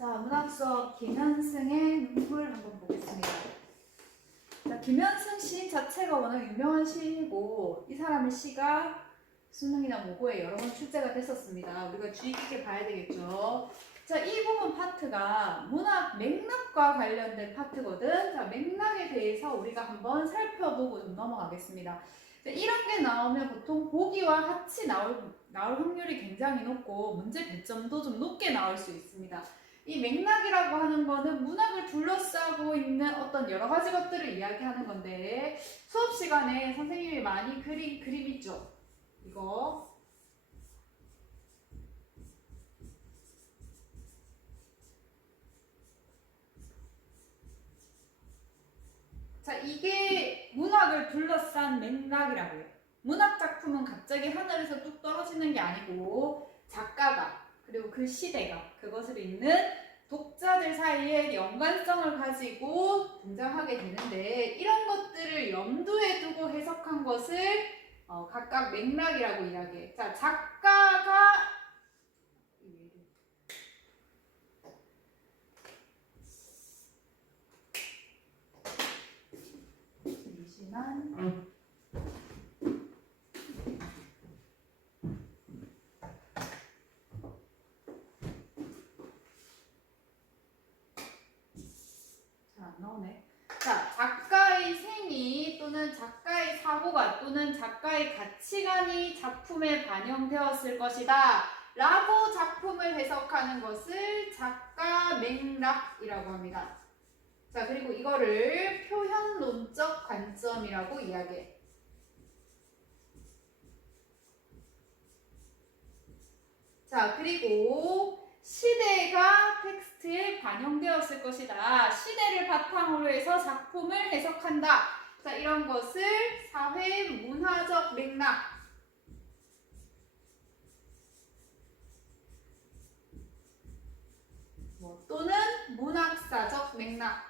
자, 문학 수업 김현승의 눈물 한번 보겠습니다. 자, 김현승 시인 자체가 워낙 유명한 시인이고 이 사람의 시가 수능이나 모고에 여러 번 출제가 됐었습니다. 우리가 주의 깊게 봐야 되겠죠. 자, 이 부분 파트가 문학 맥락과 관련된 파트거든. 자, 맥락에 대해서 우리가 한번 살펴보고 좀 넘어가겠습니다. 자, 이런 게 나오면 보통 보기와 같이 나올 확률이 굉장히 높고 문제 배점도 좀 높게 나올 수 있습니다. 이 맥락이라고 하는 거는 문학을 둘러싸고 있는 어떤 여러 가지 것들을 이야기하는 건데 수업 시간에 선생님이 많이 그린 그림 있죠? 이거 자, 이게 문학을 둘러싼 맥락이라고 해요. 문학 작품은 갑자기 하늘에서 뚝 떨어지는 게 아니고 작가가 그리고 그 시대가 그것을 읽는 독자들 사이에 연관성을 가지고 등장하게 되는데 이런 것들을 염두에 두고 해석한 것을 각각 맥락이라고 이야기해. 자, 작가가 잠시만. 나오네. 자, 작가의 생이 또는 작가의 사고가 또는 작가의 가치관이 작품에 반영되었을 것이다 라고 작품을 해석하는 것을 작가 맥락이라고 합니다. 자, 그리고 이거를 표현론적 관점이라고 이야기해. 자, 그리고 시대가 텍스트에 반영되었을 것이다. 시대를 바탕으로 해서 작품을 해석한다. 자, 이런 것을 사회 문화적 맥락 또는 문학사적 맥락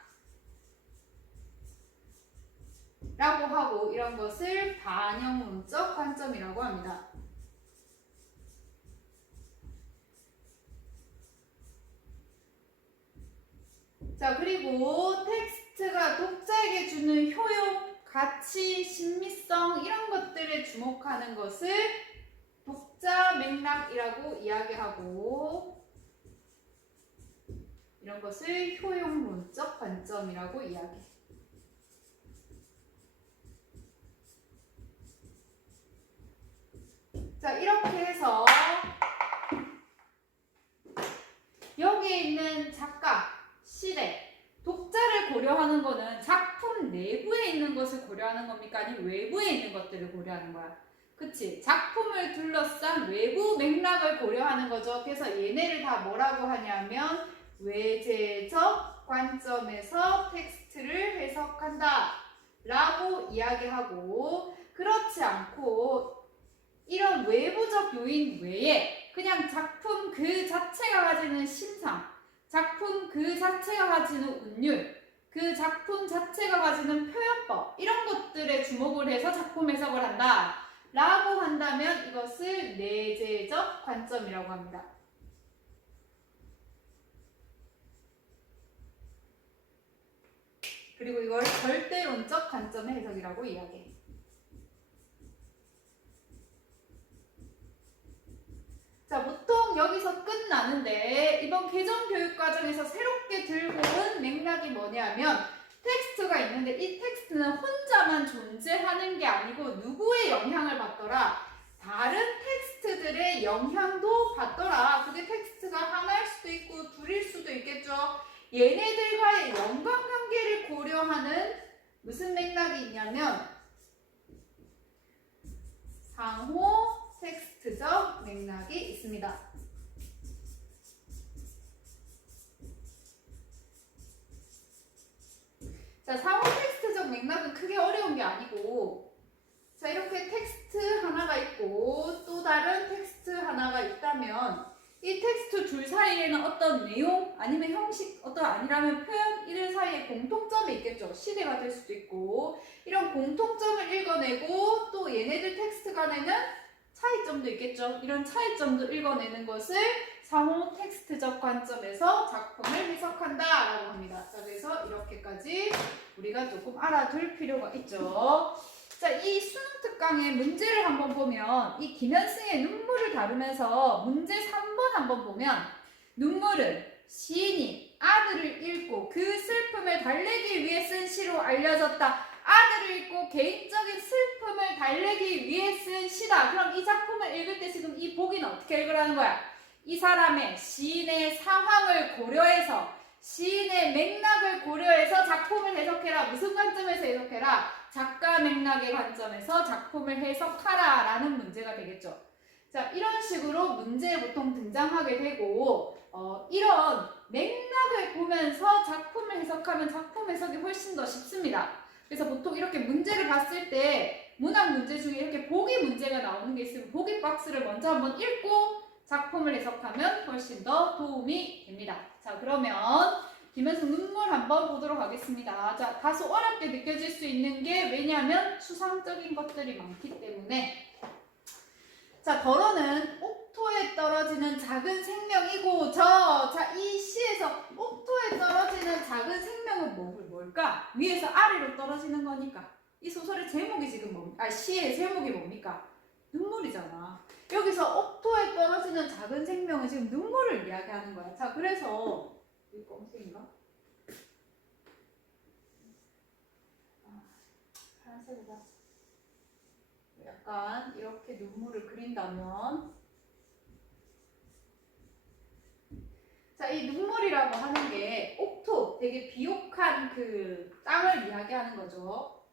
라고 하고 이런 것을 반영론적 관점이라고 합니다. 자, 그리고 텍스트가 독자에게 주는 효용, 가치, 신미성 이런 것들에 주목하는 것을 독자 맥락이라고 이야기하고 이런 것을 효용론적 관점이라고 이야기해. 자, 이렇게 해서 여기에 있는 작가, 시대, 독자를 고려하는 거는 작품 내부에 있는 것을 고려하는 겁니까? 아니면 외부에 있는 것들을 고려하는 거야? 그치? 작품을 둘러싼 외부 맥락을 고려하는 거죠. 그래서 얘네를 다 뭐라고 하냐면 외재적 관점에서 텍스트를 해석한다 라고 이야기하고 그렇지 않고 이런 외부적 요인 외에 그냥 작품 그 자체가 가지는 심상 작품 그 자체가 가지는 운율, 그 작품 자체가 가지는 표현법 이런 것들에 주목을 해서 작품 해석을 한다 라고 한다면 이것을 내재적 관점이라고 합니다. 그리고 이걸 절대론적 관점의 해석이라고 이야기해. 자, 보통 여기서 끝나는데 이번 개정교육과정에서 새롭게 들고 온 맥락이 뭐냐면 텍스트가 있는데 이 텍스트는 혼자만 존재하는 게 아니고 누구의 영향을 받더라? 다른 텍스트들의 영향도 받더라. 그게 텍스트가 하나일 수도 있고 둘일 수도 있겠죠. 얘네들과의 연관관계를 고려하는 무슨 맥락이 있냐면 상호 텍스트적 맥락이 있습니다. 자, 상호 텍스트적 맥락은 크게 어려운 게 아니고 자, 이렇게 텍스트 하나가 있고 또 다른 텍스트 하나가 있다면 이 텍스트 둘 사이에는 어떤 내용 아니면 형식 아니라면 표현 이들 사이에 공통점이 있겠죠. 시대가 될 수도 있고 이런 공통점을 읽어내고 또 얘네들 텍스트 간에는 차이점도 있겠죠. 이런 차이점도 읽어내는 것을 상호 텍스트적 문학적 관점에서 작품을 해석한다라고 합니다. 자, 그래서 이렇게까지 우리가 조금 알아둘 필요가 있죠. 자, 이 수능 특강의 문제를 한번 보면 이 김현승의 눈물을 다루면서 문제 3번 한번 보면 눈물은 시인이 아들을 잃고 그 슬픔을 달래기 위해 쓴 시로 알려졌다. 아들을 잃고 개인적인 슬픔을 달래기 위해 쓴 시다. 그럼 이 작품을 읽을 때 지금 이 보기는 어떻게 읽으라는 거야? 이 사람의 시인의 상황을 고려해서 시인의 맥락을 고려해서 작품을 해석해라. 무슨 관점에서 해석해라? 작가 맥락의 관점에서 작품을 해석하라 라는 문제가 되겠죠. 자, 이런 식으로 문제에 보통 등장하게 되고 이런 맥락을 보면서 작품을 해석하면 작품 해석이 훨씬 더 쉽습니다. 그래서 보통 이렇게 문제를 봤을 때 문학 문제 중에 이렇게 보기 문제가 나오는 게 있으면 보기 박스를 먼저 한번 읽고 작품을 해석하면 훨씬 더 도움이 됩니다. 자, 그러면 김현승 눈물 한번 보도록 하겠습니다. 자, 다소 어렵게 느껴질 수 있는 게 왜냐하면 추상적인 것들이 많기 때문에. 자, 덜어는 옥토에 떨어지는 작은 생명이고 자, 이 시에서 옥토에 떨어지는 작은 생명은 뭘까? 위에서 아래로 떨어지는 거니까. 이 소설의 제목이 지금 시의 제목이 뭡니까? 눈물이잖아. 여기서 옥토에 떨어지는 작은 생명은 지금 눈물을 이야기하는 거야. 자, 그래서 이 검색인가? 파란색으로 약간 이렇게 눈물을 그린다면, 자, 이 눈물이라고 하는 게 옥토, 되게 비옥한 그 땅을 이야기하는 거죠.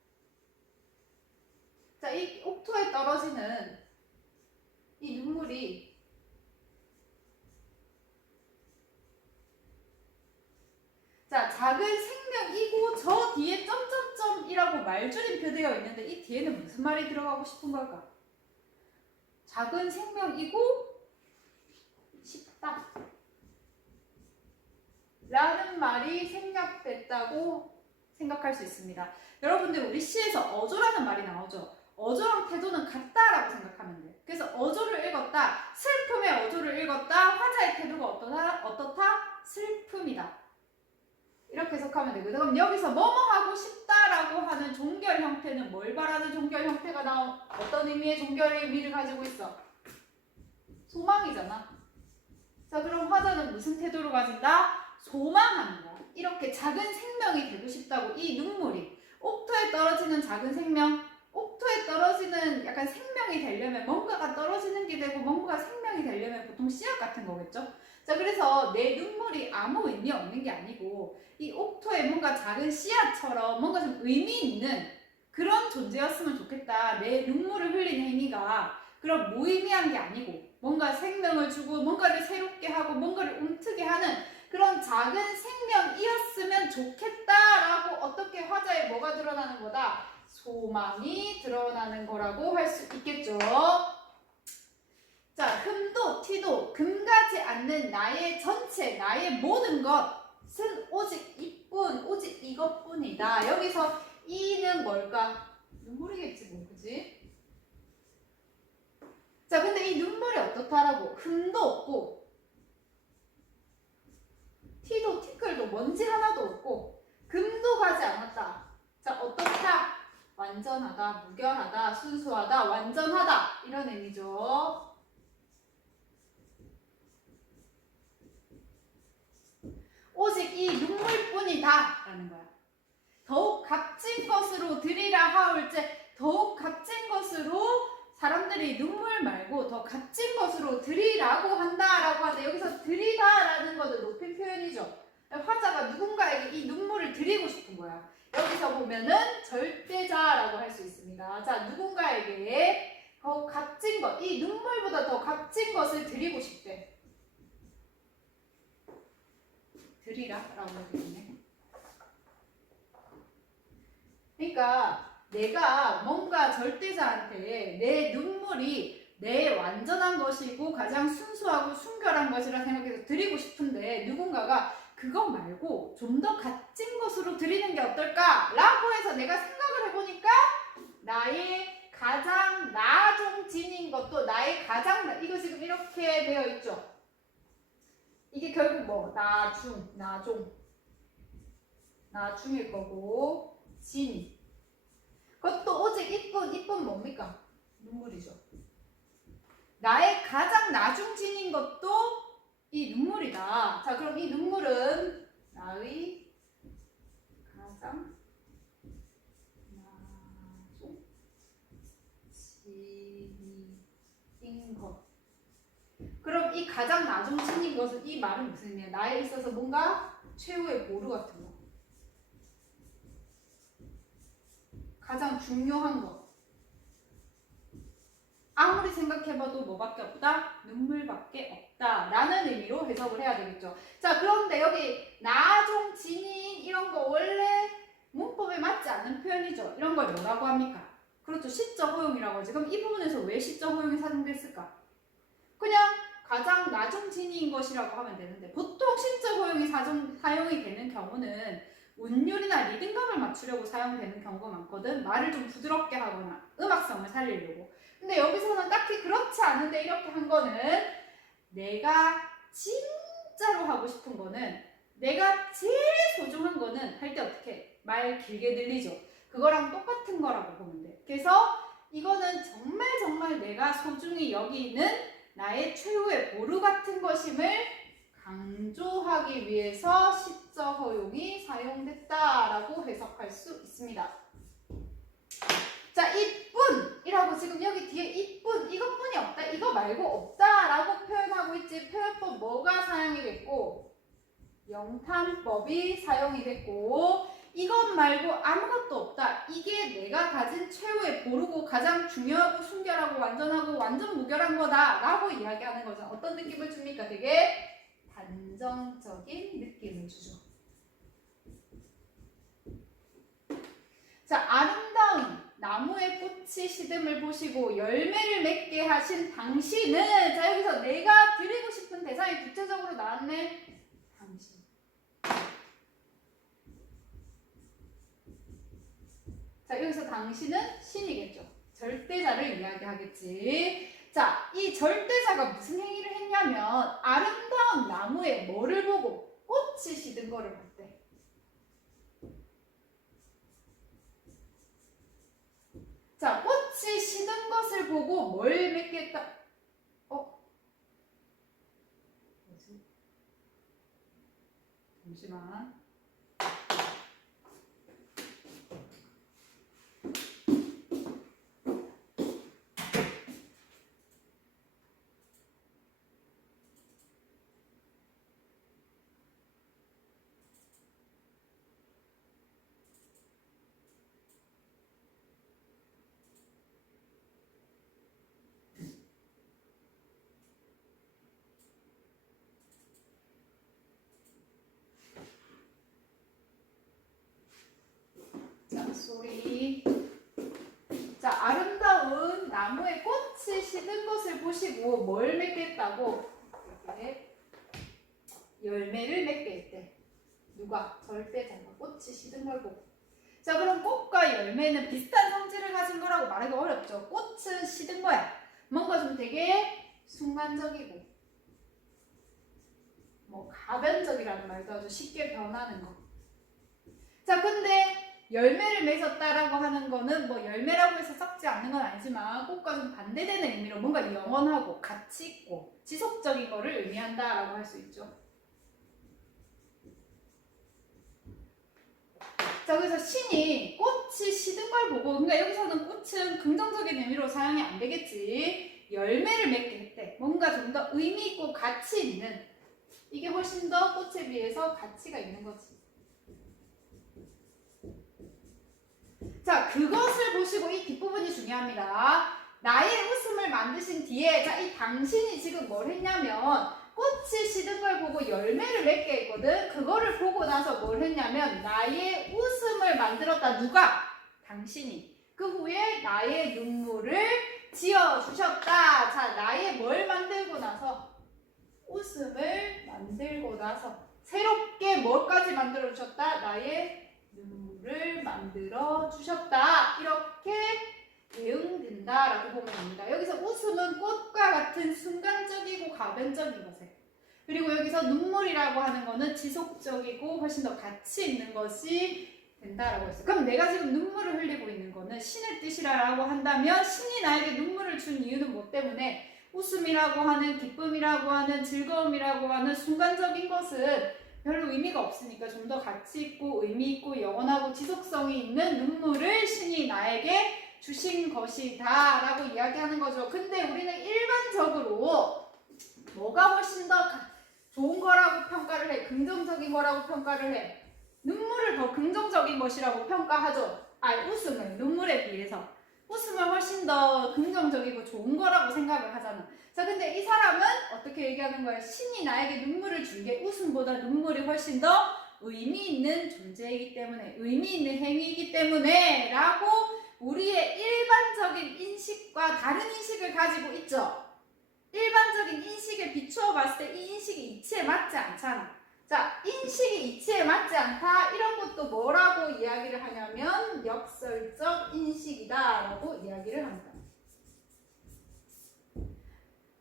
자, 이 옥토에 떨어지는 이 눈물이 자, 작은 생명이고 저 뒤에 점점점이라고 말줄임표 되어 있는데 이 뒤에는 무슨 말이 들어가고 싶은 걸까? 작은 생명이고 싶다 라는 말이 생략됐다고 생각할 수 있습니다. 여러분들 우리 시에서 어조라는 말이 나오죠. 어조랑 태도는 같다라고 생각하면 돼. 그래서 어조를 읽었다, 슬픔의 어조를 읽었다, 화자의 태도가 어떻다? 슬픔이다. 이렇게 해석하면 되고요. 그럼 여기서 뭐뭐 하고 싶다라고 하는 종결 형태는 뭘 말하는 종결 형태가 어떤 의미의 종결의 의미를 가지고 있어? 소망이잖아. 자, 그럼 화자는 무슨 태도를 가진다? 소망하는 거야. 이렇게 작은 생명이 되고 싶다고. 이 눈물이 옥토에 떨어지는 작은 생명, 옥토에 떨어지는 약간 생명이 되려면 뭔가가 떨어지는 게 되고 뭔가가 생명이 되려면 보통 씨앗 같은 거겠죠. 자, 그래서 내 눈물이 아무 의미 없는 게 아니고 이 옥토에 뭔가 작은 씨앗처럼 뭔가 좀 의미 있는 그런 존재였으면 좋겠다. 내 눈물을 흘리는 행위가 그런 무의미한 게 아니고 뭔가 생명을 주고 뭔가를 새롭게 하고 뭔가를 움트게 하는 그런 작은 생명이었으면 좋겠다라고 어떻게 화자에 뭐가 드러나는 거다? 소망이 드러나는 거라고 할 수 있겠죠. 자, 흠도 티도 금가지 않는 나의 전체, 나의 모든 것은 오직 이뿐, 오직 이것뿐이다. 여기서 이는 뭘까? 눈물이겠지 뭐, 그지? 자, 근데 이 눈물이 어떻다라고? 흠도 없고 티도 티끌도 먼지 하나도 없고 금도 가지 않았다. 자, 어떻다? 완전하다, 무결하다, 순수하다, 완전하다 이런 의미죠. 오직 이 눈물뿐이다 라는 거야. 더욱 값진 것으로 드리라 하올제, 더욱 값진 것으로 사람들이 눈물 말고 더 값진 것으로 드리라고 한다라고 하는데 여기서 드리다라는 것은 높임 표현이죠. 화자가 누군가에게 이 눈물을 드리고 싶은 거야. 여기서 보면은 절대자라고 할 수 있습니다. 자, 누군가에게 더 값진 것, 이 눈물보다 더 값진 것을 드리고 싶대. 드리라 라고 되겠네. 그러니까 내가 뭔가 절대자한테 내 눈물이 내 완전한 것이고 가장 순수하고 순결한 것이라 생각해서 드리고 싶은데 누군가가 그거 말고 좀 더 값진 것으로 드리는 게 어떨까? 라고 해서 내가 생각을 해보니까 나의 가장 나종진인 것도 나의 가장 이거 지금 이렇게 되어 있죠. 이게 결국 뭐 나중, 나종, 나중일 거고 진. 그것도 오직 이쁜 뭡니까? 눈물이죠. 나의 가장 나중진인 것도 이 눈물이다. 자, 그럼 이 눈물은 나의 가장 나중진인 것. 그럼 이 가장 나중진인 것은 이 말은 무슨 의미야? 나에 있어서 뭔가 최후의 보루 같은 거. 가장 중요한 것. 아무리 생각해봐도 뭐밖에 없다? 눈물밖에 없다 라는 의미로 해석을 해야 되겠죠. 자, 그런데 여기 나중, 진인 이런 거 원래 문법에 맞지 않는 표현이죠. 이런 걸 뭐라고 합니까? 그렇죠. 시적 허용이라고 하지. 그럼 이 부분에서 왜 시적 허용이 사용됐을까? 그냥 가장 나중, 진인 것이라고 하면 되는데 보통 시적 허용이 사용이 되는 경우는 운율이나 리듬감을 맞추려고 사용되는 경우가 많거든. 말을 좀 부드럽게 하거나 음악성을 살리려고. 근데 여기서는 딱히 그렇지 않은데 이렇게 한 거는 내가 진짜로 하고 싶은 거는 내가 제일 소중한 거는 할 때 어떻게 말 길게 들리죠. 그거랑 똑같은 거라고 보면 돼. 그래서 이거는 정말 내가 소중히 여기는 나의 최후의 보루 같은 것임을 강조하기 위해서 시적 허용이 사용됐다라고 해석할 수 있습니다. 자, 이쁜이라고 지금 여기 뒤에 이쁜 이것뿐이 없다, 이거 말고 없다라고 표현하고 있지. 표현법 뭐가 사용이 됐고 영탄법이 사용이 됐고 이것 말고 아무것도 없다. 이게 내가 가진 최후의 보루고 가장 중요하고 순결하고 완전하고 완전 무결한 거다라고 이야기하는 거죠. 어떤 느낌을 줍니까? 되게 단정적인 느낌을 주죠. 자, 아름다운 나무의 꽃이 시듬을 보시고 열매를 맺게 하신 당신은, 자, 여기서 내가 드리고 싶은 대상이 구체적으로 나왔네. 당신. 자, 여기서 당신은 신이겠죠. 절대자를 이야기하겠지. 자, 이 절대자가 무슨 행위를 했냐면 아름다운 나무에 뭐를 보고? 꽃이 시든 거를 봤대. 자, 꽃이 시든 것을 보고 뭘 맺겠다? 뭐지? 잠시만. 소리. 자, 아름다운 나무에 꽃이 시든 것을 보시고 뭘 맺겠다고? 이렇게 열매를 맺게 했대. 누가? 절대자가 꽃이 시든 걸 보고. 자, 그럼 꽃과 열매는 비슷한 성질을 가진 거라고 말하기 어렵죠. 꽃은 시든 거야. 뭔가 좀 되게 순간적이고 뭐 가변적이라는 말도 아주 쉽게 변하는 거. 자, 근데 열매를 맺었다라고 하는 거는 뭐 열매라고 해서 썩지 않는 건 아니지만 꽃과 좀 반대되는 의미로 뭔가 영원하고 가치 있고 지속적인 거를 의미한다라고 할 수 있죠. 자, 그래서 신이 꽃이 시든 걸 보고, 그러니까 여기서는 꽃은 긍정적인 의미로 사용이 안 되겠지. 열매를 맺게 했대. 뭔가 좀 더 의미 있고 가치 있는, 이게 훨씬 더 꽃에 비해서 가치가 있는 거지. 자, 그것을 보시고 이 뒷부분이 중요합니다. 나의 웃음을 만드신 뒤에, 자, 이 당신이 지금 뭘 했냐면 꽃이 시든 걸 보고 열매를 맺게 했거든. 그거를 보고 나서 뭘 했냐면 나의 웃음을 만들었다. 누가? 당신이. 그 후에 나의 눈물을 지어주셨다. 자, 나의 뭘 만들고 나서? 웃음을 만들고 나서 새롭게 뭘까지 만들어주셨다? 나의 눈물을 만들어주셨다. 이렇게 대응된다라고 보면 됩니다. 여기서 웃음은 꽃과 같은 순간적이고 가변적인 것에, 그리고 여기서 눈물이라고 하는 거는 지속적이고 훨씬 더 가치 있는 것이 된다라고 했어요. 그럼 내가 지금 눈물을 흘리고 있는 거는 신의 뜻이라고 한다면 신이 나에게 눈물을 준 이유는 뭐 때문에? 웃음이라고 하는, 기쁨이라고 하는, 즐거움이라고 하는 순간적인 것은 별로 의미가 없으니까 좀 더 가치 있고 의미 있고 영원하고 지속성이 있는 눈물을 신이 나에게 주신 것이다 라고 이야기하는 거죠. 근데 우리는 일반적으로 뭐가 훨씬 더 좋은 거라고 평가를 해? 긍정적인 거라고 평가를 해? 눈물을 더 긍정적인 것이라고 평가하죠. 웃음을 눈물에 비해서 웃음을 훨씬 더 긍정적이고 좋은 거라고 생각을 하잖아. 자, 근데 이 사람은 어떻게 얘기하는 거야? 신이 나에게 눈물을 준 게 웃음보다 눈물이 훨씬 더 의미 있는 존재이기 때문에, 의미 있는 행위이기 때문에 라고 우리의 일반적인 인식과 다른 인식을 가지고 있죠. 일반적인 인식에 비추어 봤을 때 이 인식이 이치에 맞지 않잖아. 자, 인식이 이치에 맞지 않다. 이런 것도 뭐라고 이야기를 하냐면 역설적 인식이다 라고 이야기를 합니다.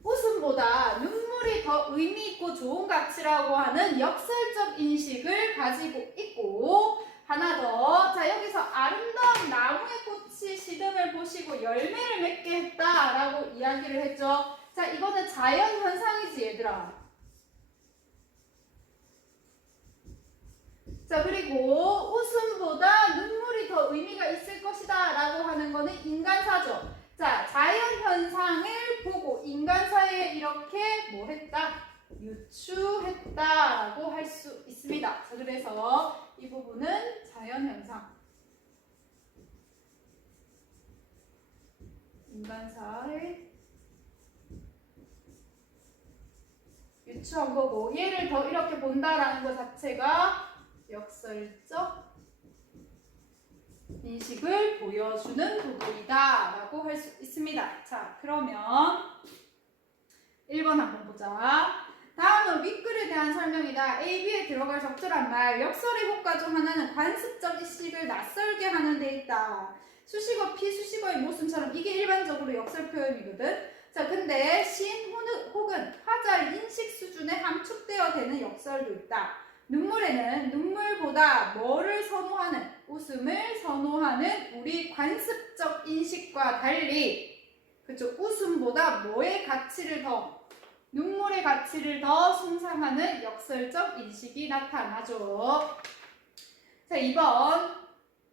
웃음보다 눈물이 더 의미 있고 좋은 가치라고 하는 역설적 인식을 가지고 있고, 하나 더. 자, 여기서 아름다운 나무의 꽃이 시듬을 보시고 열매를 맺게 했다라고 이야기를 했죠. 자, 이거는 자연 현상이지, 얘들아. 자, 그리고 웃음보다 눈물이 더 의미가 있을 것이다 라고 하는 거는 인간사죠. 자, 자연 현상을 보고 인간사에 이렇게 뭐 했다? 유추했다라고 할 수 있습니다. 자, 그래서 이 부분은 자연 현상. 인간사에 유추한 거고, 얘를 더 이렇게 본다라는 것 자체가 역설적 인식을 보여주는 부분이다 라고 할 수 있습니다. 자, 그러면 1번 한번 보자. 다음은 윗글에 대한 설명이다. A, B에 들어갈 적절한 말. 역설의 효과 중 하나는 관습적 인식을 낯설게 하는 데 있다. 수식어, 피수식어의 모순처럼 이게 일반적으로 역설 표현이거든. 자, 근데 신 혹은 화자의 인식 수준에 함축되어 되는 역설도 있다. 눈물에는 눈물보다 뭐를 선호하는, 웃음을 선호하는 우리 관습적 인식과 달리, 그쵸? 웃음보다 뭐의 가치를 더, 눈물의 가치를 더 숭상하는 역설적 인식이 나타나죠. 자, 2번.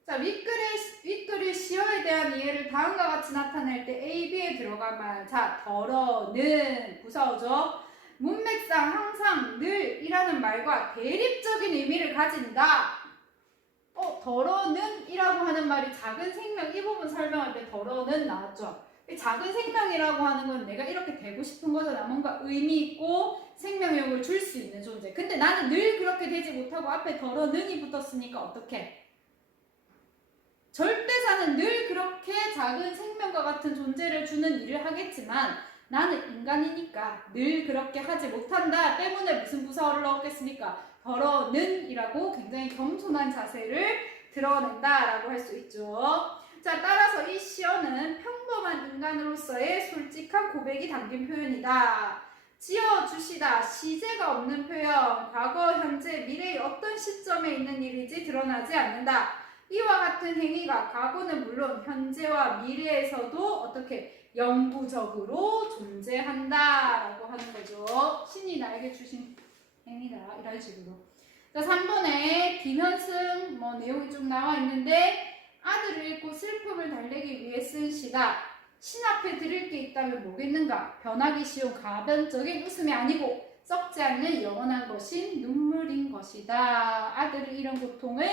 자, 윗글의 시어에 대한 이해를 다음과 같이 나타낼 때 A, B에 들어갈 말. 자, 더러는 부사어죠. 문맥상 항상 늘 이라는 말과 대립적인 의미를 가진다. 더러는 이라고 하는 말이 작은 생명, 이 부분 설명할 때 더러는 나왔죠. 작은 생명이라고 하는 건 내가 이렇게 되고 싶은 거잖아. 뭔가 의미 있고 생명력을 줄 수 있는 존재. 근데 나는 늘 그렇게 되지 못하고 앞에 더러는이 붙었으니까 어떡해? 절대사는 늘 그렇게 작은 생명과 같은 존재를 주는 일을 하겠지만 나는 인간이니까 늘 그렇게 하지 못한다 때문에 무슨 부사어를 넣었겠습니까? 더러는 이라고 굉장히 겸손한 자세를 드러낸다라고 할 수 있죠. 자, 따라서 이 시어는 평범한 인간으로서의 솔직한 고백이 담긴 표현이다. 지어주시다, 시제가 없는 표현, 과거, 현재, 미래의 어떤 시점에 있는 일인지 드러나지 않는다. 이와 같은 행위가 과거는 물론 현재와 미래에서도 어떻게 영구적으로 존재한다라고 하는 거죠. 신이 나에게 주신 행위다, 이런 식으로. 자, 3번에 김현승 내용이 좀 나와 있는데 아들을 잃고 슬픔을 달래기 위해 쓴 시다. 신 앞에 드릴 게 있다면 뭐겠는가? 변하기 쉬운 가변적인 웃음이 아니고 썩지 않는 영원한 것인 눈물인 것이다. 아들을 잃은 고통을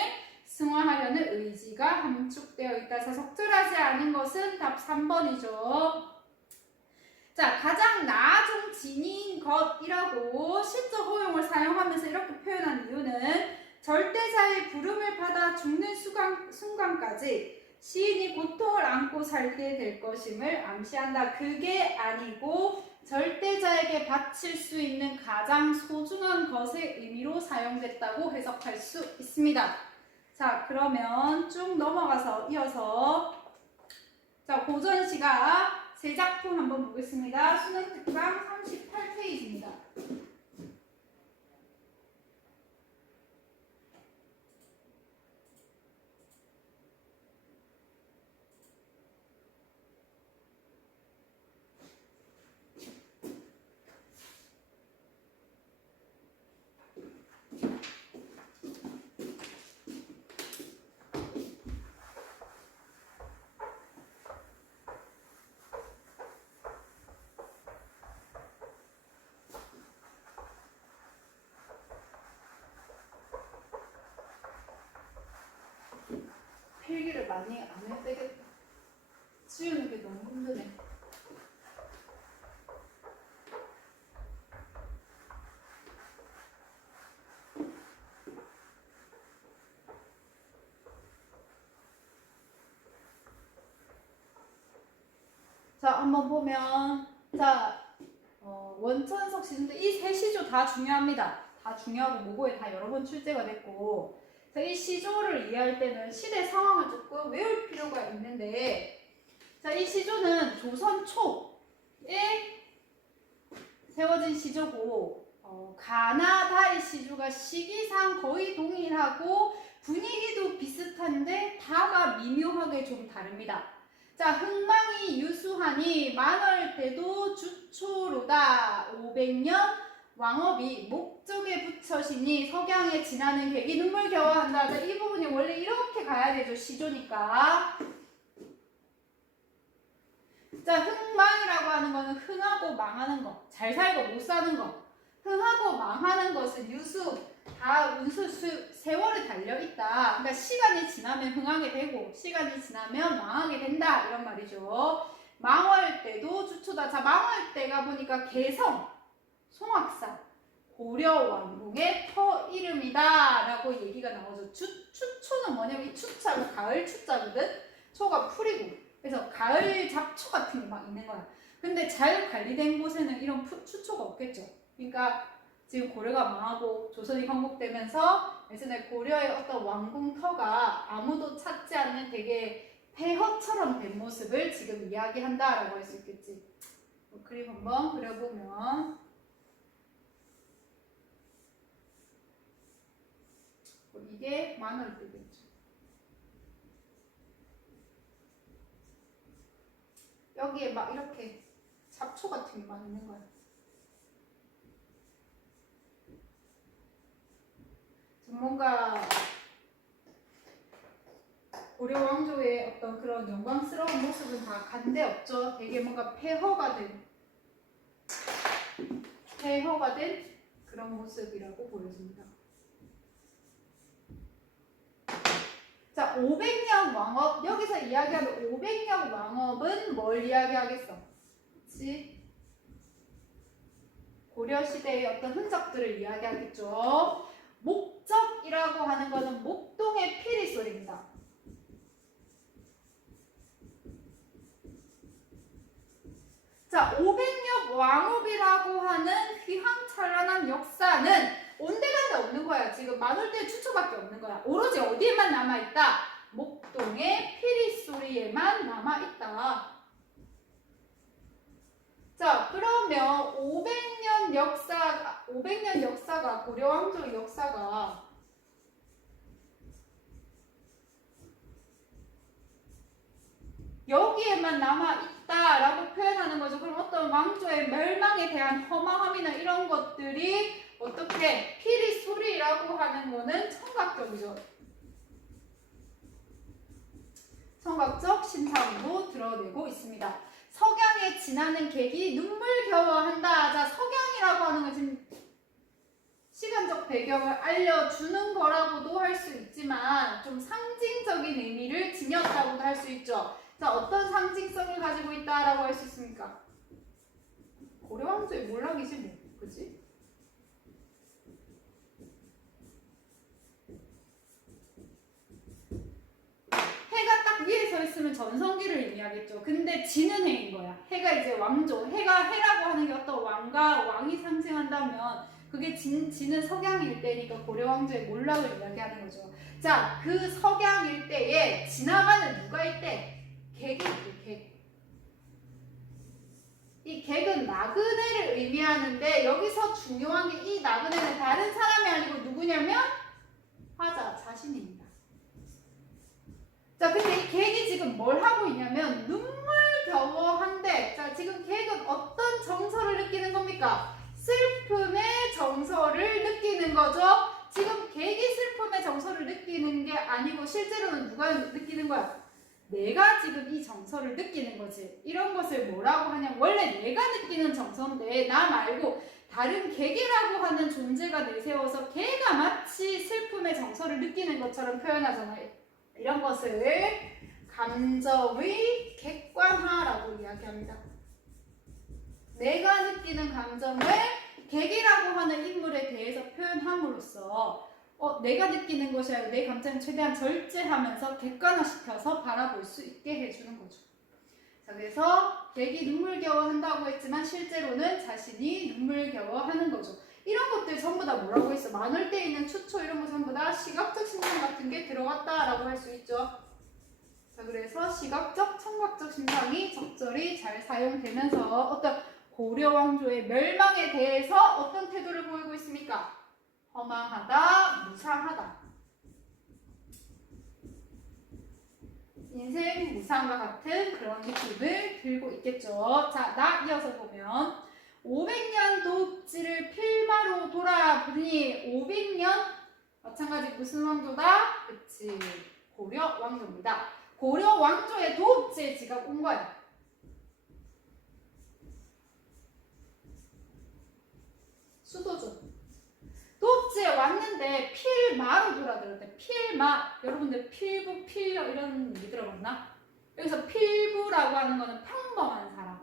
승화하려는 의지가 함축되어 있다. 자, 적절하지 않은 것은 답 3번이죠. 자, 가장 나중 지닌 것이라고 시적 호용을 사용하면서 이렇게 표현한 이유는 절대자의 부름을 받아 죽는 순간까지 시인이 고통을 안고 살게 될 것임을 암시한다. 그게 아니고 절대자에게 바칠 수 있는 가장 소중한 것의 의미로 사용됐다고 해석할 수 있습니다. 자, 그러면 쭉 넘어가서 이어서 자, 고전시가 세 작품 한번 보겠습니다. 수능 특강 38페이지입니다. 안 해도 되겠다. 지우는 게 너무 힘드네. 자, 한번 보면, 자, 원천석 시조인데 이 세 시조 다 중요합니다. 다 중요하고 모고에 다 여러 번 출제가 됐고, 자, 이 시조를 이해할 때는 시대 상황을 조금 외울 필요가 있는데, 자, 이 시조는 조선 초에 세워진 시조고, 가나다의 시조가 시기상 거의 동일하고 분위기도 비슷한데 다가 미묘하게 좀 다릅니다. 자, 흥망이 유수하니 만월때도 주초로다. 500년 왕업이 목적에 붙여시니 석양에 지나는 객이 눈물겨워한다. 자, 이 부분이 원래 이렇게 가야 되죠. 시조니까. 자, 흥망이라고 하는 거는 흥하고 망하는 거. 잘 살고 못 사는 거. 흥하고 망하는 것은 유수, 다 운수, 세월이 달려있다. 그러니까 시간이 지나면 흥하게 되고 시간이 지나면 망하게 된다. 이런 말이죠. 망월때도 주초다. 자, 망월때가 보니까 개성, 송악산, 고려왕궁의 터 이름이다 라고 얘기가 나오죠. 추초는 뭐냐면 이 추자고 가을 추자거든. 초가 풀이고 그래서 가을 잡초 같은 게 막 있는 거야. 근데 잘 관리된 곳에는 이런 추초가 없겠죠. 그러니까 지금 고려가 망하고 조선이 건국되면서 예전에 고려의 어떤 왕궁터가 아무도 찾지 않는 되게 폐허처럼 된 모습을 지금 이야기한다라고 할 수 있겠지. 그림 한번 그려보면 이게 만월때겠죠. 여기에 막 이렇게 잡초 같은 게 막 있는 거야. 뭔가 고려 왕조의 어떤 그런 영광스러운 모습은 다 간데 없죠. 되게 뭔가 폐허가 된 그런 모습이라고 보여집니다. 자, 500년 왕업. 여기서 이야기하는 500년 왕업은 뭘 이야기하겠어? 그치? 고려시대의 어떤 흔적들을 이야기하겠죠. 목적이라고 하는 것은 목동의 피리 소리입니다. 자, 500년 왕업이라고 하는 휘황찬란한 역사는 온데간데 없는 거야. 지금 만월때 추초밖에 없는 거야. 오로지 어디에만 남아있다? 목동의 피리 소리에만 남아있다. 자, 그러면 500년 역사가 고려 왕조 역사가 여기에만 남아있다라고 표현하는 거죠. 그럼 어떤 왕조의 멸망에 대한 허망함이나 이런 것들이 어떻게 피리 소리라고 하는 거는 청각적이죠. 청각적 신상으로 드러내고 있습니다. 석양에 지나는 객이 눈물겨워한다. 자, 석양이라고 하는 건 지금 시간적 배경을 알려주는 거라고도 할 수 있지만 좀 상징적인 의미를 지녔다고도 할 수 있죠. 자, 어떤 상징성을 가지고 있다라고 할 수 있습니까? 고려 왕조의 몰락이지 뭐, 그치? 해가 딱 위에 서 있으면 전성기를 의미하겠죠. 근데 지는 해인 거야. 해가 이제 왕조, 해라고 하는 게 어떤 왕과 왕이 상징한다면 그게 지는 석양 일대니까 고려 왕조의 몰락을 이야기하는 거죠. 자, 그 석양 일대에 지나가는 누가 있대? 객이 있대, 객. 이 객은 나그네를 의미하는데 여기서 중요한 게 이 나그네는 다른 사람이 아니고 누구냐면 화자 자신입니다. 자, 근데 이 객이 지금 뭘 하고 있냐면 눈물겨워한데, 자, 지금 객은 어떤 정서를 느끼는 겁니까? 슬픔의 정서를 느끼는 거죠. 지금 객이 슬픔의 정서를 느끼는 게 아니고 실제로는 누가 느끼는 거야? 내가 지금 이 정서를 느끼는 거지. 이런 것을 뭐라고 하냐? 원래 내가 느끼는 정서인데 나 말고 다른 객이라고 하는 존재가 내세워서 걔가 마치 슬픔의 정서를 느끼는 것처럼 표현하잖아요. 이런 것을 감정의 객관화라고 이야기합니다. 내가 느끼는 감정을 객이라고 하는 인물에 대해서 표현함으로써 내가 느끼는 것이 아니라 내 감정을 최대한 절제하면서 객관화시켜서 바라볼 수 있게 해주는 거죠. 자, 그래서 객이 눈물겨워한다고 했지만 실제로는 자신이 눈물겨워하는 거죠. 이런 것들 전부 다 뭐라고 했어? 많을 때 있는 추초 이런 거 전부 다 시각적 심상 같은 게 들어갔다라고 할 수 있죠. 자, 그래서 시각적, 청각적 심상이 적절히 잘 사용되면서 어떤 고려 왕조의 멸망에 대해서 어떤 태도를 보이고 있습니까? 허망하다, 무상하다. 인생 무상과 같은 그런 느낌을 들고 있겠죠. 자, 나 이어서 보면 500년 도읍지를 필마로 돌아보니 500년 마찬가지 무슨 왕조다? 그치, 고려 왕조입니다. 고려 왕조의 도읍지에 지가 온 거야. 수도죠. 도읍지에 왔는데 필마로 돌아들었대. 필마. 여러분들 필부, 필려 이런 얘기 들어봤나? 여기서 필부라고 하는 거는 평범한 사람.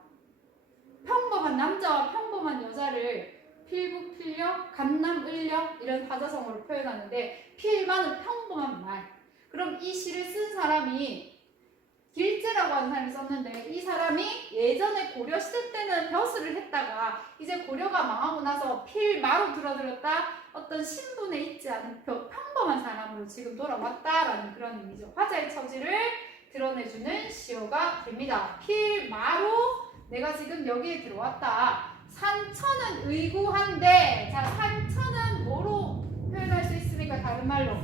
평범한 남자와 평범한 여자를 필부, 필려, 간남, 을려 이런 화자성어로 표현하는데 필마는 평범한 말. 그럼 이 시를 쓴 사람이 길제라고 하는 사람이 썼는데 이 사람이 예전에 고려시대 때는 벼슬을 했다가 이제 고려가 망하고 나서 필마로 들어들었다 어떤 신분에 있지 않은 평범한 사람으로 지금 돌아왔다라는 그런 의미죠. 화자의 처지를 드러내주는 시어가 됩니다. 필마로 내가 지금 여기에 들어왔다. 산천은 의구한데 자, 산천은 뭐로 표현할 수 있습니까? 다른 말로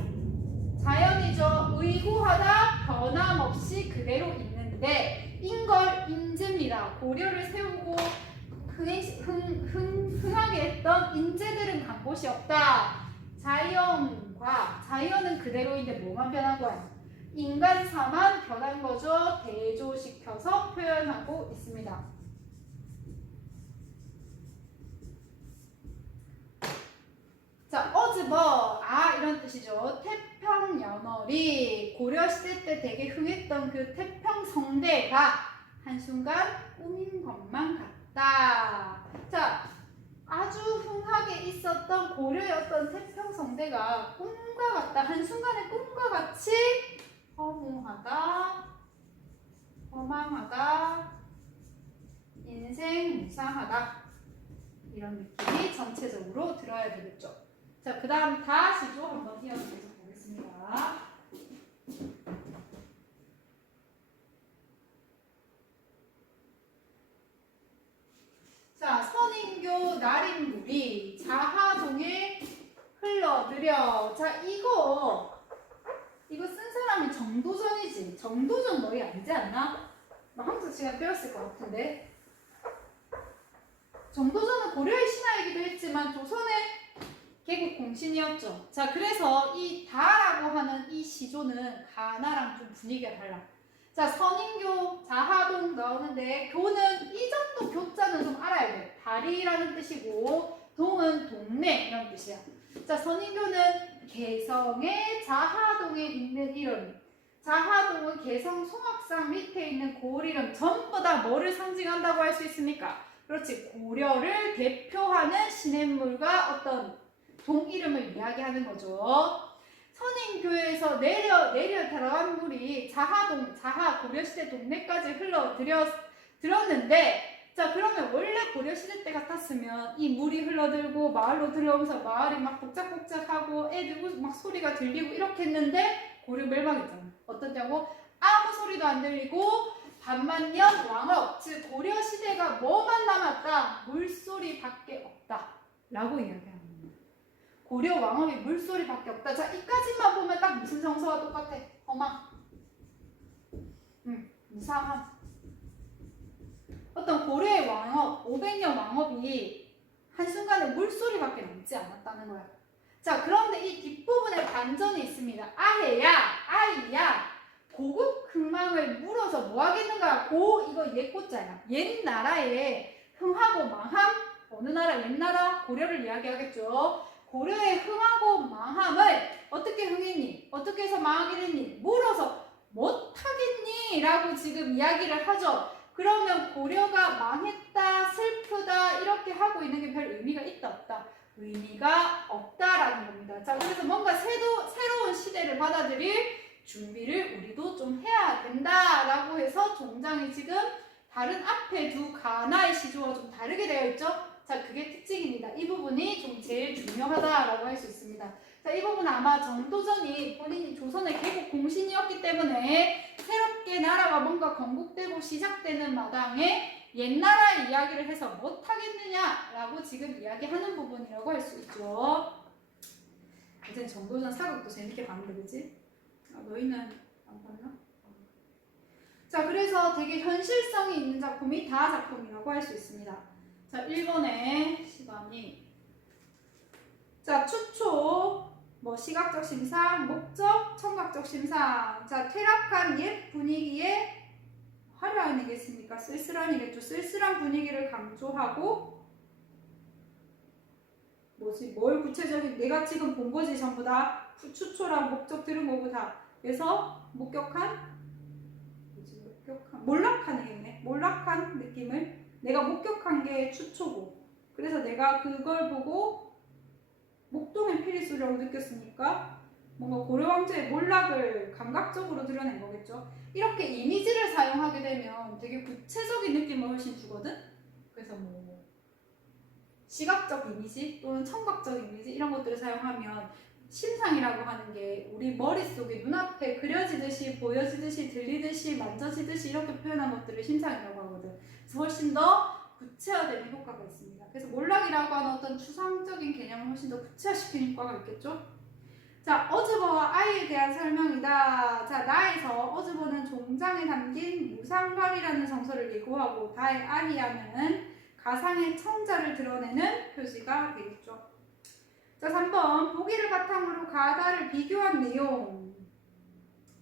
자연이죠. 의구하다 변함없이 그대로 있는데 인걸 인재입니다. 고려를 세우고 흥하게 했던 인재들은 간 곳이 없다. 자연은 그대로인데 뭐만 변한 거야? 인간사만 변한 거죠. 대조시켜서 표현하고 있습니다. 자, 어즈버 이런 뜻이죠. 태평여머리 고려시대 때 되게 흥했던 그 태평성대가 한순간 꾸민 것만 같다. 자, 아주 흥하게 있었던 고려의 어떤 태평성대가 꿈과 같다. 한순간에 꿈과 같이 허무하다, 허망하다, 인생 무상하다 이런 느낌이 전체적으로 들어야 되겠죠. 자, 그 다음 다시도 한번 이어서 계속 보겠습니다. 자, 선인교 나린물이 자하동에 흘러들여. 자, 이거 쓴 사람이 정도전이지. 정도전 너희 알지 않나? 너 한국 시간 배웠을 것 같은데. 정도전은 고려의 신하이기도 했지만 조선의 개국 공신이었죠. 자, 그래서 이 다라고 하는 이 시조는 가나랑 좀 분위기가 달라. 자, 선인교, 자하동 나오는데 교는 이 정도 교자는 좀 알아야 돼. 다리라는 뜻이고 동은 동네 이런 뜻이야. 자, 선인교는 개성의 자하동에 있는 이름. 자하동은 개성 송악산 밑에 있는 고을 이름 전부 다 뭐를 상징한다고 할 수 있습니까? 그렇지, 고려를 대표하는 시냇물과 어떤 동 이름을 이야기하는 거죠. 선인교에서 내려 들어간 물이 자하동, 고려시대 동네까지 흘러들었는데, 자, 그러면 원래 고려시대 때 같았으면 이 물이 흘러들고 마을로 들어오면서 마을이 막 복작복작하고 애들 막 소리가 들리고 이렇게 했는데 고려 멸망했잖아. 어떻냐고? 아무 소리도 안 들리고 반만년 왕업, 즉 고려시대가 뭐만 남았다? 물소리밖에 없다 라고 이야기합니다. 고려 왕업이 물소리밖에 없다. 자, 이까지만 보면 딱 무슨 정서와 똑같아? 허망, 무상함. 어떤 고려의 왕업, 500년 왕업이 한순간에 물소리밖에 남지 않았다는 거야. 자, 그런데 이 뒷부분에 반전이 있습니다. 아이야 고국 흥망을 물어서 뭐 하겠는가? 이거 옛고자야. 옛나라에 흥하고 망함, 어느 나라? 옛나라? 고려를 이야기하겠죠. 고려의 흥하고 망함을 어떻게 흥했니? 어떻게 해서 망하게 됐니? 물어서 못하겠니? 시대라고 지금 이야기를 하죠. 그러면 고려가 망했다, 슬프다 이렇게 하고 있는 게 별 의미가 있다 없다? 의미가 없다라는 겁니다. 자, 그래서 뭔가 새로운 시대를 받아들일 준비를 우리도 좀 해야 된다라고 해서 종장이 지금 다른 앞에 두 가나의 시조와 좀 다르게 되어 있죠. 자, 그게 특징입니다. 이 부분이 좀 제일 중요하다라고 할 수 있습니다. 자, 이 부분은 아마 정도전이 본인이 조선의 개국 공신이었기 때문에 새롭게 나라가 뭔가 건국되고 시작되는 마당에 옛나라의 이야기를 해서 못하겠느냐라고 지금 이야기하는 부분이라고 할 수 있죠. 이제 정도전 사극도 재밌게 봤는데 그치? 아, 너희는 안 봤나? 자, 그래서 되게 현실성이 있는 작품이 다 작품이라고 할 수 있습니다. 자, 1번의 시간이 자, 추초 뭐 시각적 심상, 목적, 청각적 심상. 자, 쾌락한 옛 분위기에 화려함이겠습니까? 쓸쓸함이겠죠. 쓸쓸한 분위기를 강조하고 뭘 구체적인 내가 지금 본 거지 전부 다 추초랑 목적 들은 거고 다. 그래서 몰락한 느낌을 내가 목격한 게 추초고 그래서 내가 그걸 보고 목동의 피리소리라고 느꼈으니까 뭔가 고려왕조의 몰락을 감각적으로 드러낸 거겠죠. 이렇게 이미지를 사용하게 되면 되게 구체적인 느낌을 훨씬 주거든. 그래서 뭐 시각적 이미지 또는 청각적 이미지 이런 것들을 사용하면 심상이라고 하는 게 우리 머릿속에 눈앞에 그려지듯이 보여지듯이 들리듯이 만져지듯이 이렇게 표현한 것들을 심상이라고 하거든. 그래서 훨씬 더 구체화되는 효과가 있습니다. 그래서 몰락이라고 하는 어떤 추상적인 개념을 훨씬 더 구체화시키는 효과가 있겠죠. 자, 어즈버와 아이에 대한 설명이다. 자, 나에서 어즈버는 종장에 담긴 무상발이라는 정서를 예고하고 다의 아리아는 가상의 청자를 드러내는 표시가 되겠죠. 자, 3번 보기를 바탕으로 가다를 비교한 내용.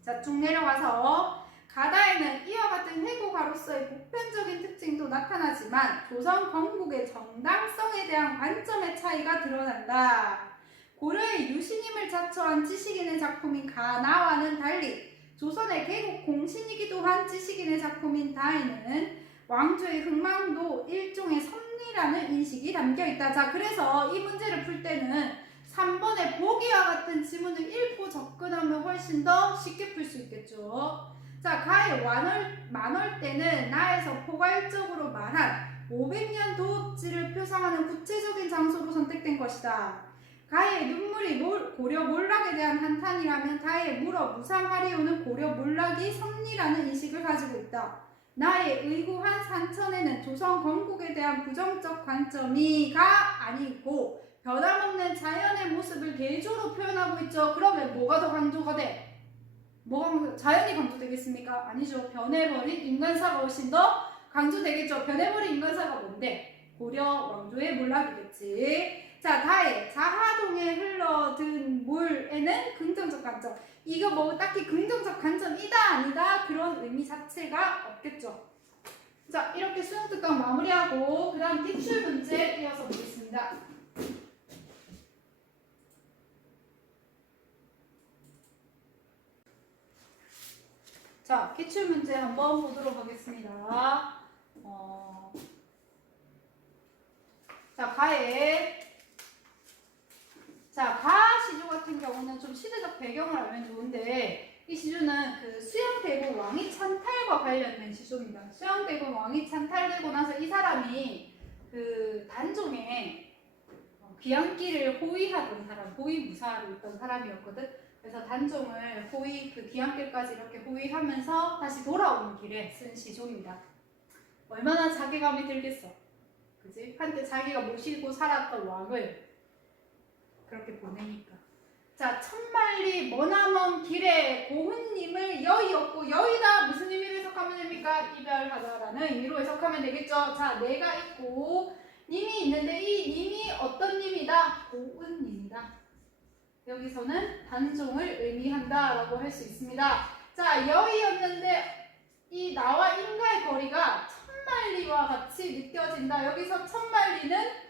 자, 쭉 내려가서 가다에는 이와 같은 회고가로서의 보편적인 특징도 나타나지만 조선 건국의 정당성에 대한 관점의 차이가 드러난다. 고려의 유신임을 자처한 지식인의 작품인 가나와는 달리 조선의 개국 공신이기도 한 지식인의 작품인 다에는 왕조의 흥망도 일종의 섭리라는 인식이 담겨있다. 자, 그래서 이 문제를 풀 때는 3번의 보기와 같은 지문을 읽고 접근하면 훨씬 더 쉽게 풀 수 있겠죠. 자, 가의 만월 때는 나에서 포괄적으로 말한 500년 도읍지를 표상하는 구체적인 장소로 선택된 것이다. 가의 눈물이 고려 몰락에 대한 한탄이라면 다의 물어 무상하리오는 고려 몰락이 섭리라는 인식을 가지고 있다. 나의 의구한 산천에는 조선 건국에 대한 부정적 관점이가 아니고 변함없는 자연의 모습을 대조로 표현하고 있죠. 그러면 뭐가 더 강조가 돼? 자연이 강조되겠습니까? 아니죠. 변해버린 인간사가 훨씬 더 강조되겠죠. 변해버린 인간사가 뭔데? 고려 왕조의 몰락이겠지. 자, 다의 자하동에 흘러든 물에는 긍정적 관점. 이거 뭐 딱히 긍정적 관점이다 아니다 그런 의미 자체가 없겠죠. 자, 이렇게 수능 특강 마무리하고 그 다음 기출 문제 이어서 보겠습니다. 자, 기출 문제 한번 보도록 하겠습니다. 자, 가 시조 같은 경우는 좀 시대적 배경을 알면 좋은데 이 시조는 그 수양대군 왕이 찬탈과 관련된 시조입니다. 수양대군 왕이 찬탈되고 나서 이 사람이 그 단종에 귀향길을 호위하던 사람, 호위무사로 있던 사람이었거든. 그래서 단종을 그 귀향길까지 이렇게 호위하면서 다시 돌아오는 길에 쓴 시조입니다. 얼마나 자괴감이 들겠어. 그지? 한때 자기가 모시고 살았던 왕을 그렇게 보내니까. 자, 천만리 머나먼 길에 고훈님을 여의었고, 여의다 무슨 의미로 해석하면 됩니까? 이별하다라는 의미로 해석하면 되겠죠. 자, 내가 있고 님이 있는데 이 님이 어떤 님이다? 고훈님이다. 여기서는 단종을 의미한다라고 할 수 있습니다. 자, 여의였는데 이 나와 인가의 거리가 천만리와 같이 느껴진다. 여기서 천만리는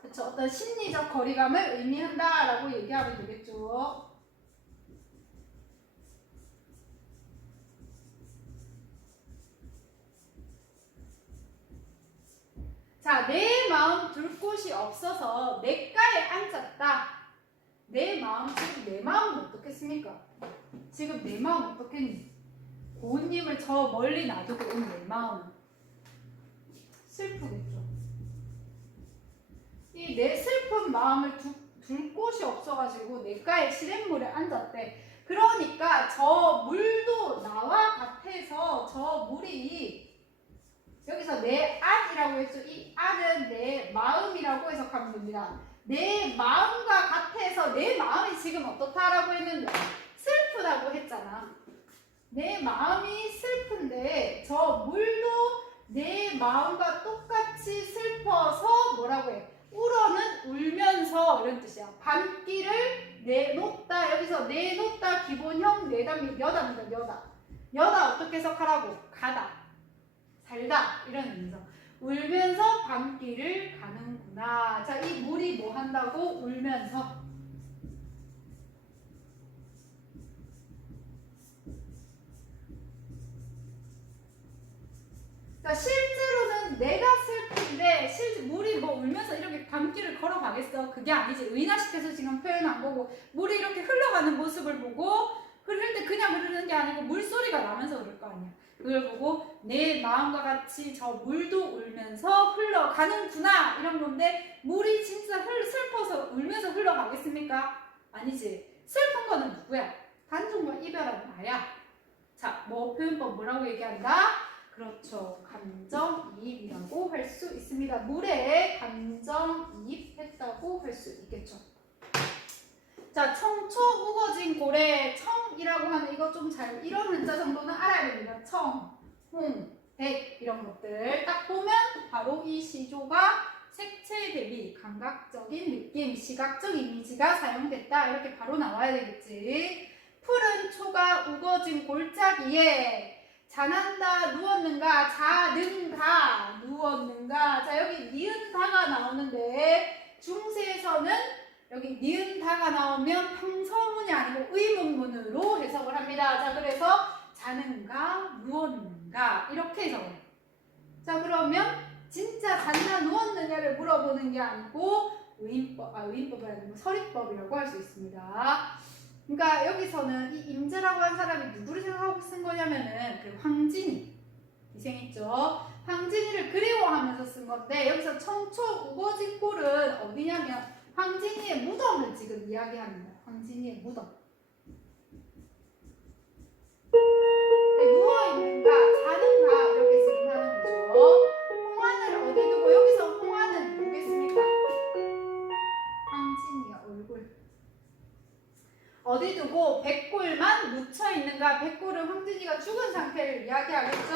그쵸, 어떤 심리적 거리감을 의미한다라고 얘기하면 되겠죠. 자, 내 마음 둘 곳이 없어서 냇가에 앉았다. 내 마음, 지금 내 마음은 어떻겠습니까? 지금 내 마음 어떻겠니? 고은님을 저 멀리 놔두고 온 내 마음은 슬프겠죠. 이 내 슬픈 마음을 둘 곳이 없어가지고 냇가에 시냇물에 앉았대. 그러니까 저 물도 나와 같아서 저 물이 여기서 내 안이라고 했죠. 이 안은 내 마음이라고 해석하면 됩니다. 내 마음과 같아서 내 마음이 지금 어떻다라고 했는데 슬프다고 했잖아. 내 마음이 슬픈데 저 물도 내 마음과 똑같이 슬퍼서 뭐라고 해? 울어는 울면서 이런 뜻이야. 밤길을 내놓다. 여기서 내놓다 기본형 내담이 여다입니다. 여다. 여다 어떻게 해석하라고? 가다. 살다. 이런 의미죠. 울면서 밤길을 가는구나. 자, 이 물이 뭐 한다고? 울면서. 자, 실제로는 내가 슬픈데 물이 뭐 울면서 이렇게 밤길을 걸어가겠어? 그게 아니지. 의인화시켜서 지금 표현한 거고, 물이 이렇게 흘러가는 모습을 보고 흐를 때 그냥 흐르는 게 아니고 물소리가 나면서 흐를 거 아니야. 그걸 보고 내 마음과 같이 저 물도 울면서 흘러가는구나 이런 건데, 물이 진짜 슬퍼서 울면서 흘러가겠습니까? 아니지. 슬픈 거는 누구야? 단종과 이별한 나야. 자, 뭐 표현법 뭐라고 얘기한다? 그렇죠. 감정이입이라고 할 수 있습니다. 물에 감정이입했다고 할 수 있겠죠. 자, 청초 우거진 고래, 청이라고 하는 이거 좀 잘, 이런 문자 정도는 알아야 됩니다. 청, 홍, 백 이런 것들 딱 보면 바로 이 시조가 색채 대비 감각적인 느낌, 시각적 이미지가 사용됐다 이렇게 바로 나와야 되겠지. 푸른 초가 우거진 골짜기에 자난다 누웠는가, 자는가 누웠는가. 자, 여기 니은다가 나오는데 중세에서는 여기 니은다가 나오면 평서문이 아니고 의문문으로 해석을 합니다. 자, 그래서 자는가 누웠는가 이렇게 해석을 해요. 자, 그러면 진짜 잤나 누웠느냐를 물어보는 게 아니고 의인법이 아니고 서리법이라고 할 수 있습니다. 그러니까 여기서는 이 임자라고 한 사람이 누구를 생각하고 쓴 거냐면은 그 황진이 희생했죠. 황진이를 그리워하면서 쓴 건데, 여기서 청초 우거진 꼴은 어디냐면 황진이의 무덤을 지금 이야기합니다. 황진이의 무덤. 누워있는가 자는가 이렇게 지금 하는 거죠. 홍안을 어디 두고, 여기서 홍안은 누구겠습니까? 황진이의 얼굴 어디 두고 백골만 묻혀있는가. 백골은 황진이가 죽은 상태를 이야기하겠죠.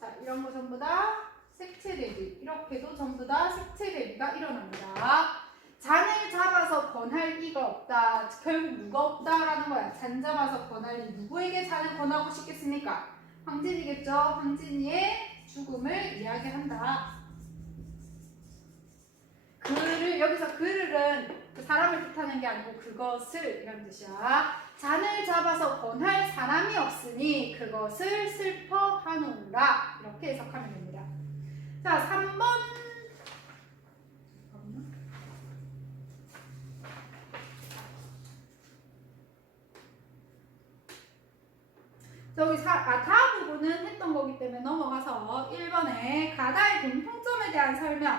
자, 이런 거 전부 다 색채 대비, 이렇게도 전부 다 색채 대비가 일어납니다. 잔을 잡아서 권할 이가 없다. 결국 누가 없다라는 거야. 잔 잡아서 권할 이, 누구에게 잔을 권하고 싶겠습니까? 황진이겠죠. 황진이의 죽음을 이야기한다. 그를, 여기서 그를은 그 사람을 뜻하는 게 아니고 그것을 이런 뜻이야. 잔을 잡아서 권할 사람이 없으니 그것을 슬퍼하노라. 이렇게 해석하면 됩니다. 자, 3번. 저기 다 부분은 했던 거기 때문에 넘어가서 1번에 가다의 공통점에 대한 설명.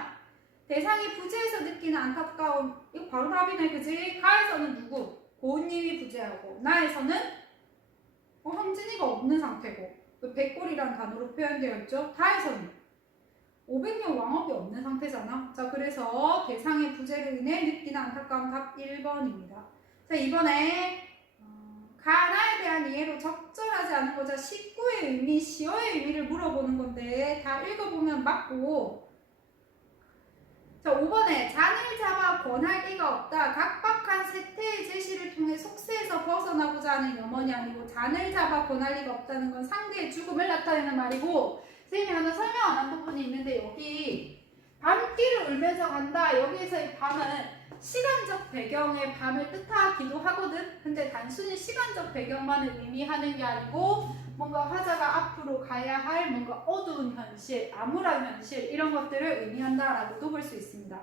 대상이 부재해서 느끼는 안타까움. 이거 바로 답이네, 그지? 가에서는 누구? 고은님이 부재하고, 나에서는 황진이가 없는 상태고, 백골이라는 단어로 표현되어 있죠. 다에서는 500년 왕업이 없는 상태잖아. 자, 그래서 대상의 부재로 인해 느끼는 안타까움 답 1번입니다. 자, 이번에 가나에 대한 이해로 적절하지 않은 거자 식구의 의미, 시어의 의미를 물어보는 건데 다 읽어보면 맞고. 자, 5번에 잔을 잡아 권할 이가 없다. 각박한 세태의 제시를 통해 속세에서 벗어나고자 하는 염원이 아니고, 잔을 잡아 권할 이가 없다는 건 상대의 죽음을 나타내는 말이고, 선생님이 하나 설명 안 한 부분이 있는데, 여기 밤길을 울면서 간다. 여기에서의 밤은 시간적 배경의 밤을 뜻하기도 하거든. 근데 단순히 시간적 배경만을 의미하는 게 아니고 뭔가 화자가 앞으로 가야 할 뭔가 어두운 현실, 암울한 현실 이런 것들을 의미한다라고도 볼 수 있습니다.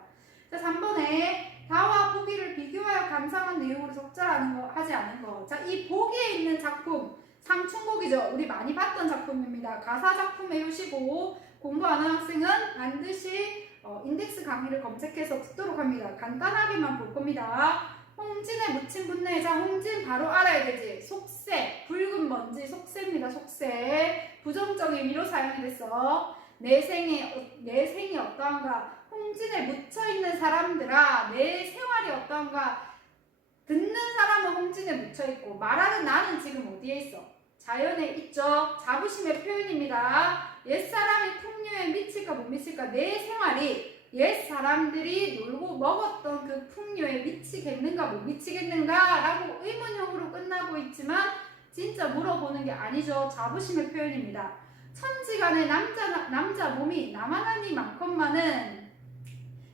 자, 3번에 다와 보기를 비교하여 감상한 내용으로 적절하는 거 하지 않은 거. 자, 이 보기에 있는 작품 상충곡이죠. 우리 많이 봤던 작품입니다. 가사 작품 외우시고 공부하는 학생은 반드시 인덱스 강의를 검색해서 듣도록 합니다. 간단하게만 볼 겁니다. 홍진에 묻힌 분내자 홍진 바로 알아야 되지. 속세, 붉은 먼지, 속세입니다. 속세. 부정적 의미로 사용이 됐어. 내 생이 어떠한가. 홍진에 묻혀있는 사람들아, 내 생활이 어떠한가. 듣는 사람은 홍진에 묻혀있고 말하는 나는 지금 어디에 있어? 자연에 있죠. 자부심의 표현입니다. 옛사람이 풍류에 미칠까 못 미칠까. 내 생활이 옛사람들이 놀고 먹었던 그 풍류에 미치겠는가 못 미치겠는가 라고 의문형으로 끝나고 있지만 진짜 물어보는 게 아니죠. 자부심의 표현입니다. 천지간의 남자 몸이 나만하니 많건만은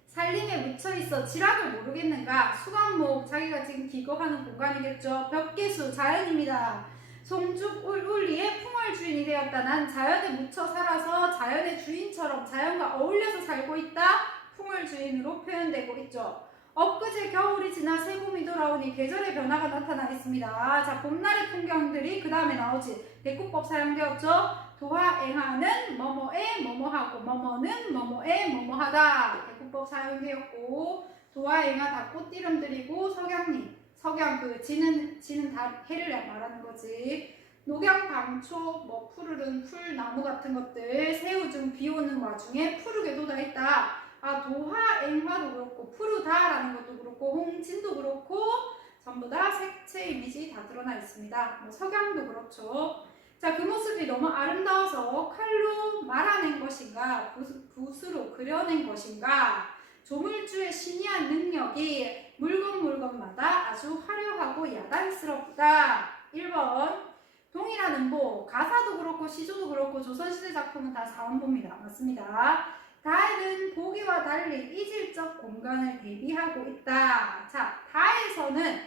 살림에 묻혀있어 지락을 모르겠는가. 수감목, 자기가 지금 기거하는 공간이겠죠. 벽계수, 자연입니다. 송죽 울울리의 풍월 주인이 되었다. 난 자연에 묻혀 살아서 자연의 주인처럼 자연과 어울려서 살고 있다. 풍월 주인으로 표현되고 있죠. 엊그제 겨울이 지나 새봄이 돌아오니 계절의 변화가 나타나 있습니다. 자, 봄날의 풍경들이 그 다음에 나오지. 대꾸법 사용되었죠. 도하행하는 뭐뭐에 뭐뭐하고 뭐뭐는 뭐뭐에 뭐뭐하다. 대꾸법 사용되었고 도하행하다 꽃띠름들이고 석양 그 지는 해를 말하는 거지. 녹양 방초 뭐 푸르른 풀 나무 같은 것들 새우중 비 오는 와중에 푸르게 돋아있다. 아, 도하행화도 그렇고 푸르다라는 것도 그렇고 홍진도 그렇고 전부 다 색채 이미지 다 드러나 있습니다. 뭐 석양도 그렇죠. 자, 그 모습이 너무 아름다워서 칼로 말아낸 것인가 붓으로 그려낸 것인가. 조물주의 신이한 능력이 물건마다 아주 화려하고 야단스럽다. 1번 동일한 음보, 가사도 그렇고 시조도 그렇고 조선시대 작품은 다 사원보입니다. 맞습니다. 다에는 보기와 달리 이질적 공간을 대비하고 있다. 자, 다에서는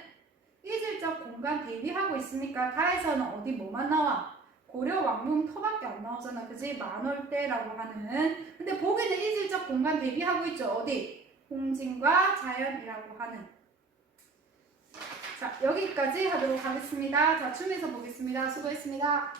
이질적 공간 대비하고 있습니까? 다에서는 어디 뭐만 나와? 고려 왕릉 터밖에 안 나오잖아. 그지? 만월대라고 하는. 근데 보기는 이질적 공간 대비하고 있죠. 어디? 홍진과 자연이라고 하는. 자, 여기까지 하도록 하겠습니다. 자, 춤에서 보겠습니다. 수고했습니다.